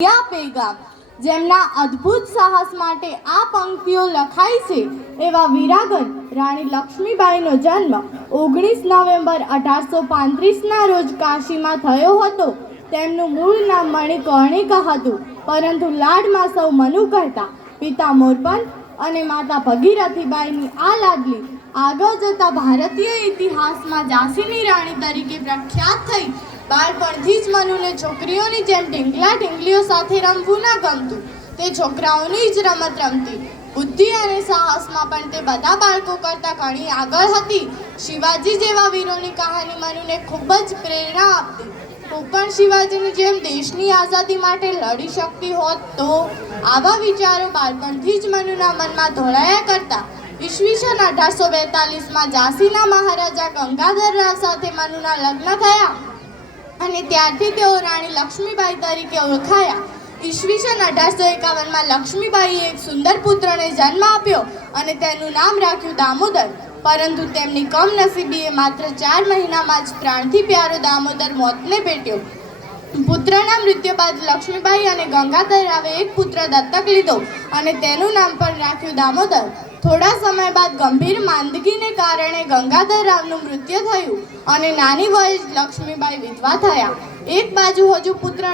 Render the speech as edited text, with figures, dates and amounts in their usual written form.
પેગામ જેમના અદ્ભુત સાહસ માટે આ પંક્તિઓ લખાઈ છે એવા વીરાગન રાણી લક્ષ્મીબાઈનો જન્મ 19 નવેમ્બર 1835ના રોજ કાશીમાં થયો હતો. તેમનું મૂળ નામ મણિકર્ણિકા હતું, પરંતુ લાડમાં સૌ મનુ કહેતા. પિતા મોરપંથ અને માતા ભગીરથીબાઈની આ લાડલી આગળ જતા ભારતીય ઇતિહાસમાં ઝાંસીની રાણી તરીકે પ્રખ્યાત થઈ. બાળપણથી જ મનુને છોકરીઓની જેમ ઢીંગલા ઢીંગલીઓ સાથે રમવું ન ગમતું. તે છોકરાઓની જ રમત રમતી. બુદ્ધિ અને સાહસમાં પણ તે બધા બાળકો કરતાં ઘણી આગળ હતી. શિવાજી જેવા વીરોની કહાની મનુને ખૂબ જ પ્રેરણા આપતી. તું પણ શિવાજીની જેમ દેશની આઝાદી માટે લડી શકતી હોત તો? આવા વિચારો બાળપણથી જ મનુના મનમાં ધોળાયા કરતા. ઈસવીસન 1842માં ઝાંસીના મહારાજા ગંગાધરરાવ સાથે મનુના લગ્ન થયા અને ત્યારથી તેઓ રાણી લક્ષ્મીબાઈ તરીકે ઓળખાયા. ઈસવીસન 1851માં લક્ષ્મીબાઈએ એક સુંદર પુત્રને જન્મ આપ્યો અને તેનું નામ રાખ્યું દામોદર. પરંતુ તેમની કમનસીબીએ માત્ર 4 મહિનામાં જ પ્રાણથી પ્યારો દામોદર મોતને ભેટ્યો. પુત્રના મૃત્યુ બાદ લક્ષ્મીબાઈ અને ગંગાધરરાવે એક પુત્ર દત્તક લીધો અને તેનું નામ પણ રાખ્યું દામોદર. થોડા સમય બાદ ગંભીર માંદગીને કારણે ગંગાધરરાવનું મૃત્યુ થયું અને નાની વયે જ લક્ષ્મીબાઈ વિધવા થયા. એક બાજુ હજુ પુત્ર